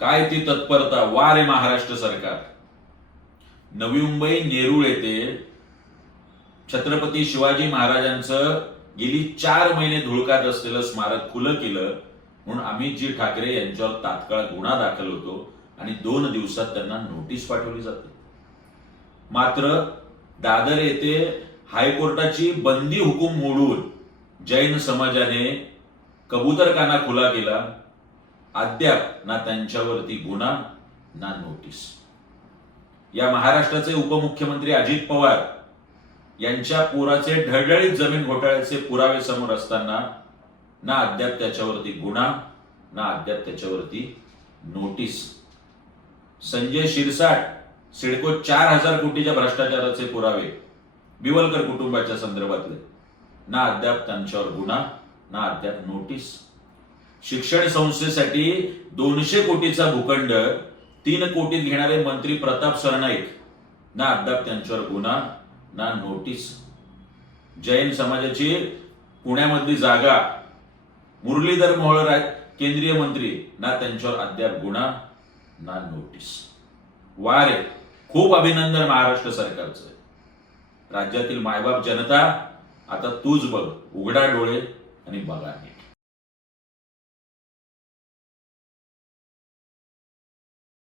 काय ती तत्परता? वा रे महाराष्ट्र सरकार. नवी मुंबई नेरूळ येथे छत्रपती शिवाजी महाराजांचं गेली चार महिने धुळकात असलेलं स्मारक खुलं केलं म्हणून अमितजी ठाकरे यांच्यावर तात्काळ गुन्हा दाखल होतो आणि दोन दिवसात त्यांना नोटीस पाठवली जाते. मात्र दादर येथे हायकोर्टाची बंदी हुकूम मोडून जैन समाजाने कबूतरखाना खुला केला. अद्याप ना त्यांच्यावरती गुन्हा ना नोटीस. या महाराष्ट्राचे उपमुख्यमंत्री अजित पवार यांच्या पुराचे ढळढळीत जमीन घोटाळ्याचे पुरावे समोर असताना ना अद्याप त्याच्यावरती गुन्हा ना अद्याप त्याच्यावरती नोटीस. संजय शिरसाट सिडको चार हजार कोटीच्या भ्रष्टाचाराचे पुरावे बिवलकर कुटुंबाच्या संदर्भातले. ना अद्याप त्यांच्यावर गुन्हा ना अद्याप नोटीस. शिक्षण संस्थेसाठी दोनशे कोटीचा भूखंड तीन कोटीत घेणारे मंत्री प्रताप सरनाईक. ना अद्याप त्यांच्यावर गुन्हा ना नोटीस. जैन समाजाची पुण्यामधली जागा मुरलीधर मोहोळ केंद्रीय मंत्री ना त्यांच्यावर अद्याप गुन्हा ना नोटीस. वा रे खूप अभिनंदन महाराष्ट्र सरकारचं. राज्यातील मायबाप जनता आता तूच बघ उघडा डोळे आणि बघा नीट.